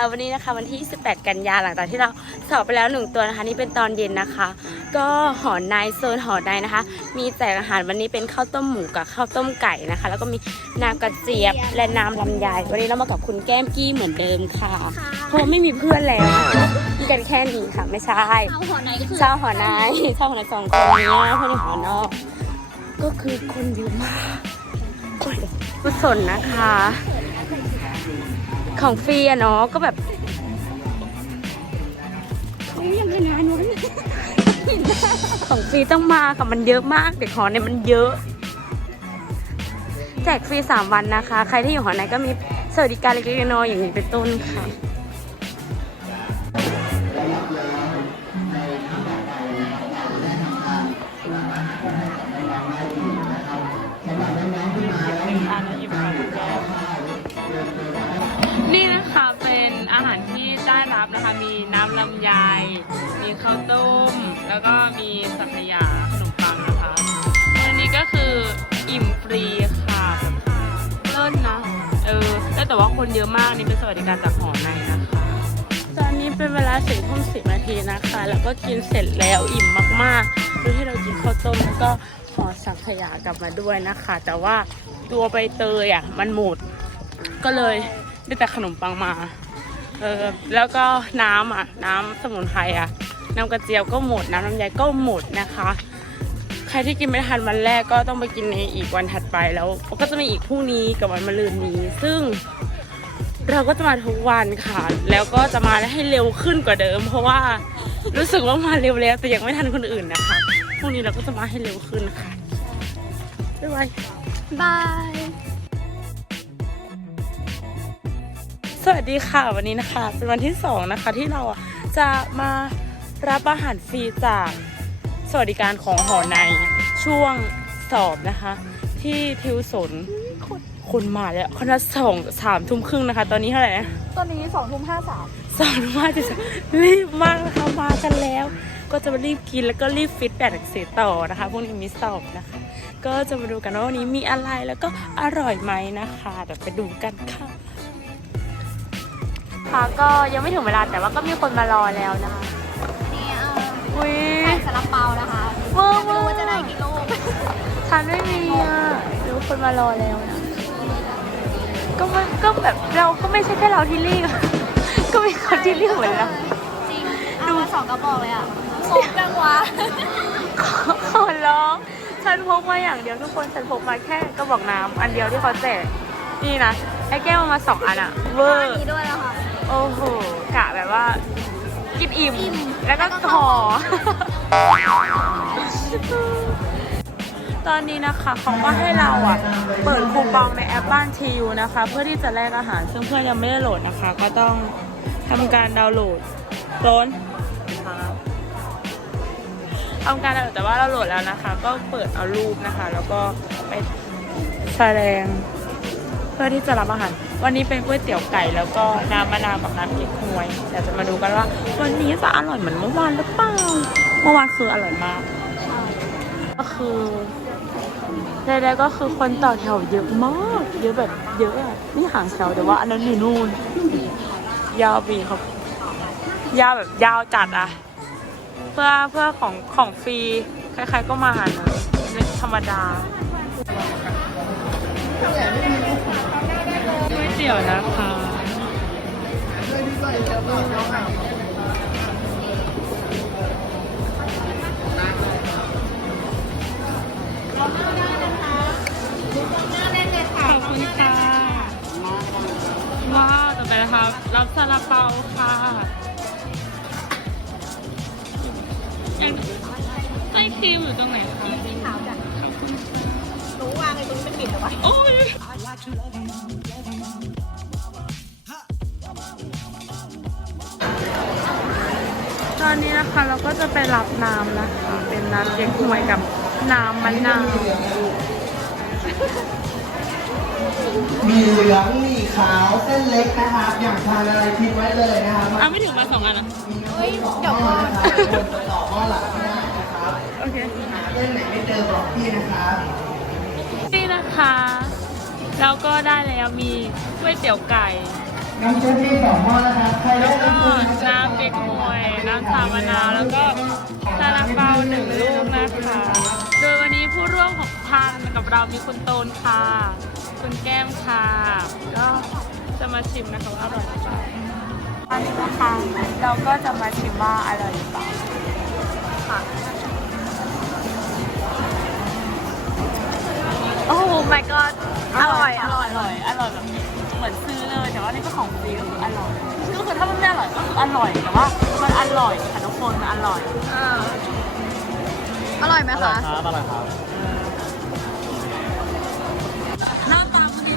ค่ะวันนี้นะคะวันที่ 18 กันยาหลังจากที่เราสอบไปแล้วหนึ่งตัวนะคะ นี่เป็นตอนเย็นนะคะ ก็หอในโซนหอในนะคะ มีแจกอาหารวันนี้เป็นข้าวต้มหมูกับข้าวต้มไก่นะคะ แล้วก็มีน้ำกระเจี๊ยบและน้ำลำไยวันนี้เรามากับคุณแก้มกี้เหมือนเดิมค่ะเพราะว่าไม่มีเพื่อนแล้วมีกันแค่นี้ค่ะไม่ใช่เอาหัวไหนก็คือเช่าหอในเช่าหอในสองคนเนี้เพื่อนในหอนอกก็คือคนเยอะมากกุศลนะคะ ของฟรีอะเนาะก็แบบเขายังนานวะของฟรีต้องมาค่ะมันเยอะมากเด็กหอเนี่ยมันเยอะ แจกฟรีสามวันนะคะ ใครที่อยู่หอไหนก็มีสวัสดิการเล็กๆน้อยๆอย่างนี้เป็นต้นค่ะ นี่นะคะเป็นอาหารที่ได้รับนะคะมีน้ำลำไย มีข้าวต้ม แล้วก็มีสังขยาขนมปังนะคะอันนี้ก็คืออิ่มฟรีค่ะเลิศเนาะเออแล้วแต่ว่าคนเยอะมากนี่เป็นสวัสดิการจากหอในนะคะ ตอนนี้เป็นเวลาสี่ทุ่มสิบนาทีนะคะ แล้วก็กินเสร็จแล้วอิ่มมากๆโดยที่เรากินข้าวต้มแล้วก็ห่อสังขยากลับมาด้วยนะคะ แต่ว่าตัวใบเตยอะมันหมดก็เลย ได้แต่ขนมปังมา เออแล้วก็น้ำอะ น้ำสมุนไพรอะ น้ำกระเจียวก็หมด น้ำลำไยก็หมดนะคะ ใครที่กินไม่ทันวันแรกก็ต้องไปกินในอีกวันถัดไปแล้วก็จะมีอีกพรุ่งนี้กับวันมะรืนนี้ ซึ่งเราก็จะมาทุกวันค่ะ แล้วก็จะมาให้เร็วขึ้นกว่าเดิม เพราะว่ารู้สึกว่ามาเร็วแล้วแต่ยังไม่ทันคนอื่นนะคะ พรุ่งนี้เราก็จะมาให้เร็วขึ้นค่ะ บ๊ายบายบาย สวัสดีค่ะวันนี้นะคะ เป็นวันที่สองนะคะ ที่เราอะจะมารับอาหารฟรีจากสวัสดิการของหอในช่วงสอบนะคะ ที่ทิวสนคนมาแล้วคณะสองสามทุ่มครึ่งนะคะ ตอนนี้เท่าไหร่นะตอนนี้สองทุ่มห้าสามสอนมากจะรีบมากนะคะมากันแล้ว ก็จะมารีบกินแล้วก็รีบฟิตแบตเสียต่อนะคะพรุ่งนี้มีสอบนะคะ ก็จะมาดูกันว่าวันนี้มีอะไรแล้วก็อร่อยไหมนะคะเดี๋ยวไปดูกันค่ะ ค่ะก็ยังไม่ถึงเวลาแต่ว่าก็มีคนมารอแล้วนะคะนี่เอออุ้ยไข่ซาลาเปานะคะเวอร์ไม่รู้ว่าจะได้กี่ลูกฉันไม่มีอะดูคนมารอแล้วนะก็มันก็แบบเราก็ไม่ใช่แค่เราที่รีบก็มีคนที่รีบเหมือนเราจริงเอามาสองกระบอกเลยอะสมจังวะขอร้องฉันพกมาอย่างเดียวทุกคนฉันพกมาแค่กระบอกน้ำอันเดียวที่เขาแจกนี่นะไอ้แก้วเอามาสองอันอะเวออันร์นี้ด้วยนะคะ โอ้โหกะแบบว่า กินอิ่มอิ่มแล้วก็แล้วก็ห่อห่อตอนนี้นะคะเขาก็ให้เราอะ เปิดคูปองในแอปบ้านทีวนะคะ เพื่อที่จะแลกอาหารซึ่งเพื่อนยังไม่ได้โหลดนะคะ ก็ต้องทำการดาวน์โหลดโซนทำการดาวน์โหลดแต่ว่าเราโหลดแล้วนะคะ ก็เปิดเอารูปนะคะ แล้วก็ไปแสดง เพื่อที่จะรับอาหาร วันนี้เป็นก๋วยเตี๋ยวไก่แล้วก็น้ำมะนาวกับน้ำเก๊กฮวยเดี๋ยวจะมาดูกันว่า วันนี้จะอร่อยเหมือนเมื่อวานหรือเปล่า เมื่อวานคืออร่อยมาก ก็คือใดๆก็คือคนต่อแถวเยอะมาก เยอะแบบเยอะอะนี่ห่างแถวแต่ว่าอันนั้นอยู่นู่น ยาวปีครับ ยาวแบบยาวจัดอะเพื่อเพื่อของของฟรีใครๆก็มานะเป็นธรรมดาก๋วย ตี๋ยวนะคะขอบคุณค่ะ ว้าวต่อไปนะครับ รับซาลาเปาค่ะยังไส้ครีมอยู่ตรงไหนคะสีขาวจ้ะขอบคุณหนูวางไอ้ตรงนี้เป็นปิดเหรอวะโอ้ยตอนนี้ นะคะ เราก็จะไปรับน้ำนะคะ เป็นน้ำเก๊กฮวยกับน้ำมะนาวมีเหลืองมีขาวเส้นเล็กนะครับอยากทานอะไรพิมพ์ไว้เลยนะครับอะไม่ถึงมาสองอันนะเฮ้ยเดี๋ยวก่อนนะครับคนต่อหม้อหลังก็ได้นะครับโอเคเส้นไหนไม่เจอบอกพี่นะครับนี่นะคะ แล้วก็ได้แล้วมีก๋วยเตี๋ยวไก่ น้ำซุปมีสองหม้อนะครับใครได้ก็น้ำซุปน้ำเก๊กฮวย น้ำชามะนาวแล้วก็ซาลาเปาหนึ่งลูกนะคะ โดยวันนี้ผู้ร่วมของทานกับเรามีคุณโตนค่ะ คุณแก้มค่ะ ก็จะมาชิมนะคะว่าอร่อยหรือเปล่าอันนี้นะคะเราก็จะมาชิมว่าอร่อยหรือเปล่าค่ะโอ้ my god อร่อย อร่อย อร่อย อร่อยแบบ เหมือนซื้อเลยแต่ว่านี่ก็ของฟรีก็คืออร่อยก็คือถ้ามันไม่อร่อยก็คืออร่อยแต่ว่ามันอร่อยค่ะทุกคนมันอร่อยอร่อยไหมคะครับอร่อยครับหน้าตามันดี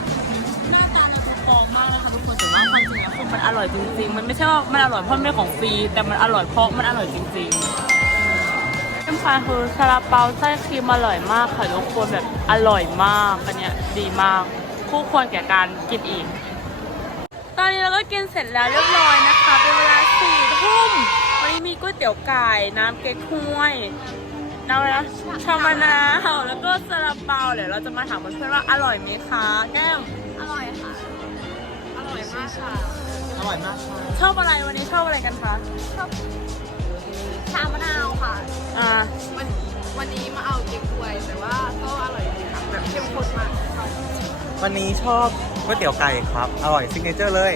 หน้าตามันฟองมากนะคะทุกคนแต่ว่าความจริงแล้วคือมันอร่อยจริง ๆ มันไม่ใช่ว่ามันอร่อยเพราะมันเป็นของฟรีแต่มันอร่อยเพราะมันอร่อยจริงๆน้ำปลาคือซาลาเปาไส้ครีมอร่อยมากค่ะทุกคนแบบอร่อยมากอันเนี้ยดีมาก คู่ควรแก่การกินอีก ตอนนี้เราก็กินเสร็จแล้วเรียบร้อยนะคะ เป็นเวลาสี่ทุ่มวันนี้มีก๋วยเตี๋ยวไก่น้ำเก๊กฮวยน้ำอะไรนะชามะนาวแล้วก็ซาลาเปาเดี๋ยวเราจะมาถามเพื่อนๆว่าอร่อยไหมคะแก้มอร่อยค่ะ อร่อยมากค่ะ อร่อยมากชอบอะไรวันนี้ชอบอะไรกันคะชามะนาวค่ะ อ่า วันวันนี้มาเอาเก๊กฮวยแต่ว่าก็อร่อยดีค่ะแบบเข้มข้นมาก วันนี้ชอบก๋วยเตี๋ยวไก่ครับ อร่อยซิกเนเจอร์เลย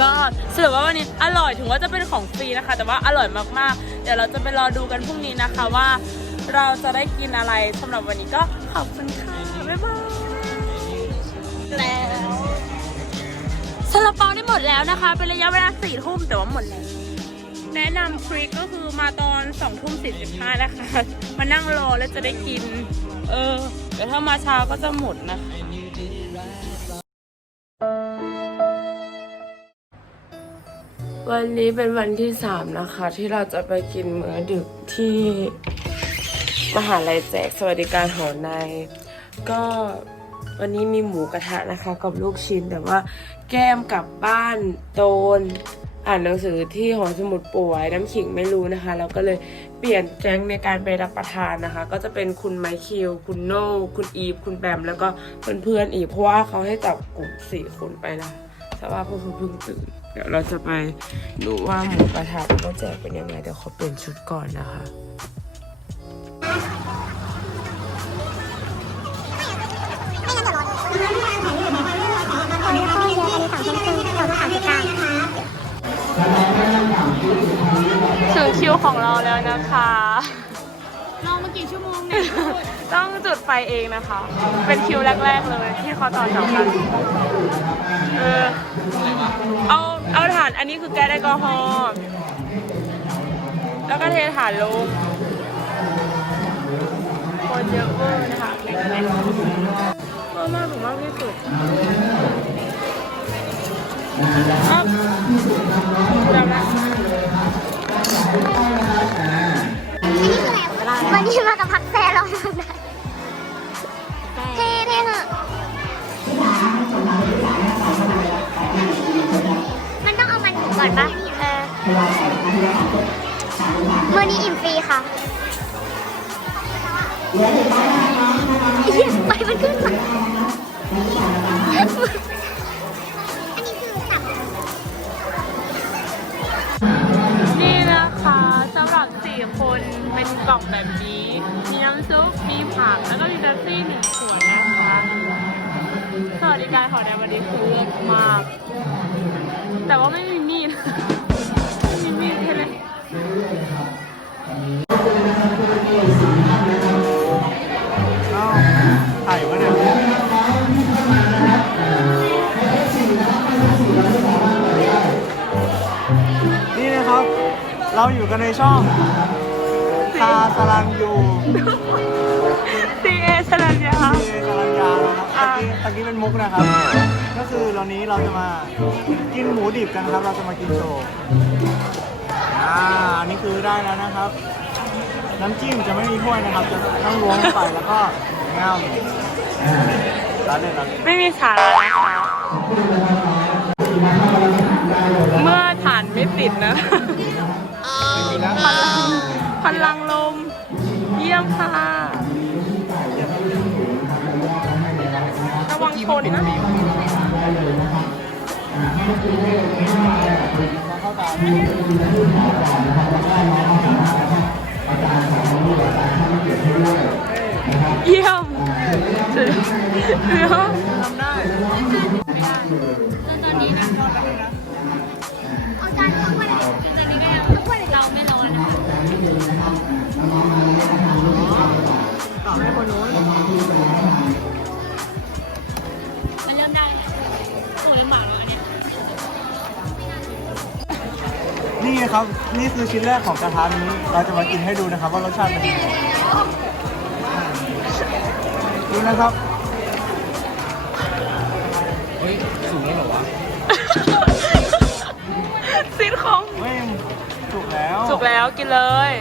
ก็สรุปว่าวันนี้อร่อยถึงว่าจะเป็นของฟรีนะคะ แต่ว่าอร่อยมากๆ เดี๋ยวเราจะไปรอดูกันพรุ่งนี้นะคะว่า เราจะได้กินอะไรสำหรับวันนี้ก็ขอบคุณค่ะ บ๊ายบายแล้วซาลาเปาได้หมดแล้วนะคะ เป็นระยะเวลาสี่ทุ่มแต่ว่าหมดแล้ว แนะนำทริคก็คือมาตอนสองทุ่มสี่สิบห้านะคะ มานั่งรอแล้วจะได้กิน เออ แต่ถ้ามาเช้าก็จะหมดนะคะ วันนี้เป็นวันที่สามนะคะ ที่เราจะไปกินมื้อดึกที่มหาลัยแจกสวัสดิการหอใน ก็วันนี้มีหมูกระทะนะคะกับลูกชิ้นแต่ว่าแก้มกลับบ้านโตน อ่านหนังสือที่หอสมุดป่วยน้ำขิงไม่รู้นะคะเราก็เลยเปลี่ยนแก๊งในการไปรับประทานนะคะ ก็จะเป็นคุณไมคิวคุณโน่คุณอีฟคุณแบมแล้วก็เพื่อนๆอีกเพราะว่าเขาให้จับกลุ่มสี่คนไปนะแต่ว่าพวกเขาเพิ่งตื่น ดี๋ยวเราจะไปดูว่าหมูกระทะเขาแจกเป็นยังไงเดี๋ยวเขอเปลี่ยนชุดก่อนนะคะถึงคิวของเราแล้วนะคะ กี่ชั่วโมงเนี่ยต้องจุดไฟเองนะคะ เป็นคิวแรก ๆ เลยที่เขาต่อแถวกันเออเอาเอาถ่านอันนี้คือแก๊สแอลกอฮอล์แล้วก็เทถ่านลงคนเยอะเวอร์นะคะแน่นๆเวอร์มากถึงมากที่สุดครับจำได้ มากับพักแฟนเราเท่เท่ค่ะมันต้องเอามันถึงก่อนปะเออมื่อนี้อิ่มฟรีค่ะไปมันขึ้นมาอันนี้คือสับนี่นะคะสำหรับ สี่คนเป็นกล่องแบบนี้ มีน้ำซุป มีผัก แล้วก็มีเบปซี่หนึ่งขวดนะคะสวัสดิการของในวันนี้คือเลิศมาก แต่ว่าไม่มีมีด เราอยู่กันในช่องคาสลังยูซีเอสลัญญาที่สลังยานะครับตะกี้ตะกี้เป็นมุกนะครับ ก็คือตอนนี้เราจะมากินหมูดิบกันครับ เราจะมากินโชว์อ่าอันนี่คือได้แล้วนะครับ น้ำจิ้มจะไม่มีถ้วยนะครับ จะต้องล้วงลงไปแล้วก็ง่ามร้านเล่นร้านเล่นไม่มีสาระนะคะเมื่อฐานไม่ติดนะไม่มีแล้ว พลังพลังลม เยี่ยมค่ะ ระวังชนนะเข้าตามเยี่ยมสุดยอดทำได้ตอนนี้นะ นี่ครับ นี่คือชิ้นแรกของกระทะนี้ เราจะมากินให้ดูนะครับ ว่ารสชาติเป็นยังไงดูนะครับซีนของเว้ยสุกแล้วสุกแล้วกินเลย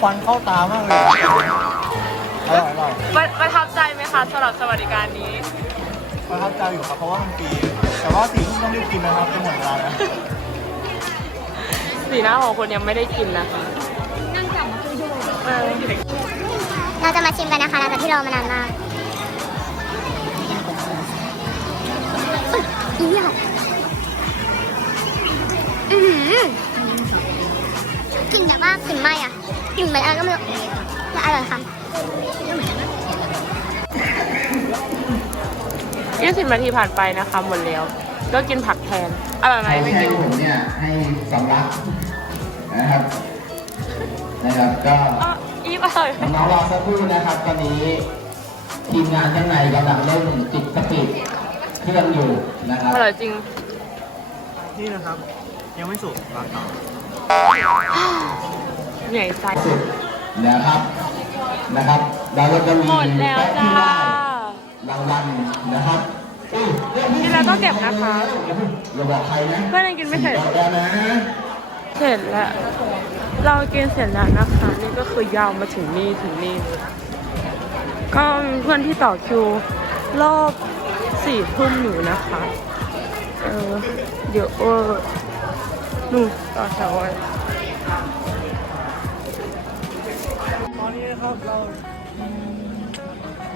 ควันเข้าตามากเลยอร่อยอร่อย ประประทับใจไหมคะสำหรับสวัสดิการนี้ ประทับใจอยู่ครับเพราะว่ามันฟรีแต่ว่าสี่ทุ่มต้องรีบกินนะครับจะหมดเวลาแล้วสีหน้าของคนยังไม่ได้กินนะคะนั่งจับมาคุยด้วยเออเราจะมาชิมกันนะคะหลังจากที่รอมานานมากเอ้ยอีเหี้ยอือหือกลิ่นแบบว่ากลิ่นไหม้อะกลิ่นเหมือนอะไรก็ไม่รู้แต่อร่อยค่ะ 20นาทีผ่านไปนะคะหมดแล้ว ก็กินผักแทนอร่อยไหมใครไม่ให้กินผมเนี่ยให้สำลักนะครับนะครับก็อ๋ออีฟอร่อยไหมน้องๆรอสักครู่นะครับ ตอนนี้ทีมงานข้างในกำลังเล่นติดสปีดเครื่องอยู่นะครับอร่อยจริงนี่นะครับ ยังไม่สุกรอต่อเหนื่อยใจสุดนะครับนะครับแล้วเราจะมีหมดแล้วป๊ะจ้าที่ได้ รางวัลนะครับอุ้ยกินแล้วต้องเก็บนะคะอย่าบอกใครนะเพื่อนยังกินไม่เสร็จบอกแล้วนะเสร็จแล้วเรากินเสร็จแล้วนะคะ นี่ก็คือยาวมาถึงนี่ถึงนี่เลยก็มีเพื่อนที่ต่อคิวรอบสี่ทุ่มอยู่นะคะเออเดี๋ยวเออนู่นต่อแถวไว้ตอนนี้นะครับเราโ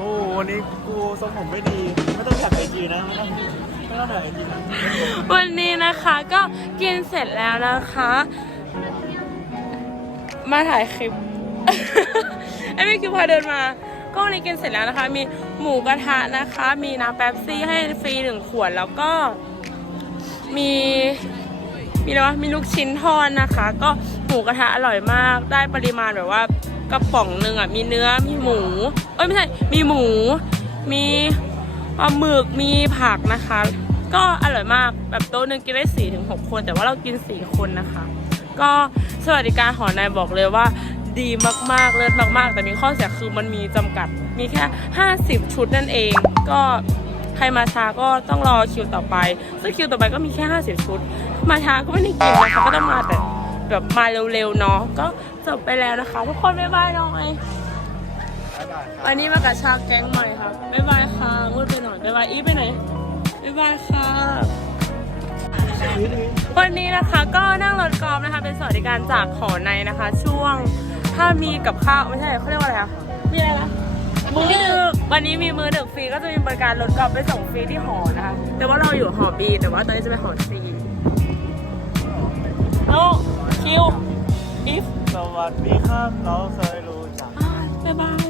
อ้วันนี้กูทรงผมไม่ดี ไม่ต้องแท็กไอจีนะ ไม่ต้องไม่ต้องแท็กไอจีนะ วันนี้นะคะก็กินเสร็จแล้วนะคะ มาถ่ายคลิป ไอ้ไม่คิวพอเดินมา ก็วันนี้กินเสร็จแล้วนะคะ มีหมูกระทะนะคะ มีน้ำแป๊บซี่ให้ฟรีหนึ่งขวดแล้วก็มีมีอะไรวะมีลูกชิ้นทอดนะคะ ก็หมูกระทะอร่อยมาก ได้ปริมาณแบบว่า กระป๋องหนึ่งอะมีเนื้อมีหมูเอ้ยไม่ใช่มีหมู มีปลาหมึกมีผักนะคะ ก็อร่อยมากแบบโต๊ะหนึ่งกินได้สี่ถึงหกคน แต่ว่าเรากินสี่คนนะคะ ก็สวัสดิการหอนายบอกเลยว่าดีมากๆ เลิศมากๆ แต่มีข้อเสียคือมันมีจำกัด มีแค่ 50 ชุดนั่นเอง ก็ใครมาช้าก็ต้องรอคิวต่อไป ซึ่งคิวต่อไปก็มีแค่ 50 ชุด มาช้าก็ไม่ได้กินนะคะก็ต้องมาแต่ แบบมาเร็วๆเนาะก็จบไปแล้วนะคะ ทุกคนบ๊ายบายน่อยวันนี้มากับชาวแก๊งใหม่ค่ะบ๊ายบายค่ะงดไปหน่อยบ๊ายบายอีไปไหนบ๊ายบายค่ะวันนี้นะคะก็นั่งรถกอล์ฟนะคะเป็นสวัสดิการจากหอในนะคะ ช่วงถ้ามีกับข้าวไม่ใช่เขาเรียกว่าอะไรอะมีอะไรนะมือดึกวันนี้มีมือดึกฟรีก็จะมีบริการรถกอล์ฟไปส่งฟรีที่หอนะคะแต่ว่าเราอยู่หอบีแต่ว่าตอนนี้จะไปหอซีโอ้ว อีฟสวัสดีครับ เราเคยรู้จักบ๊ายบายไอ้ก้อน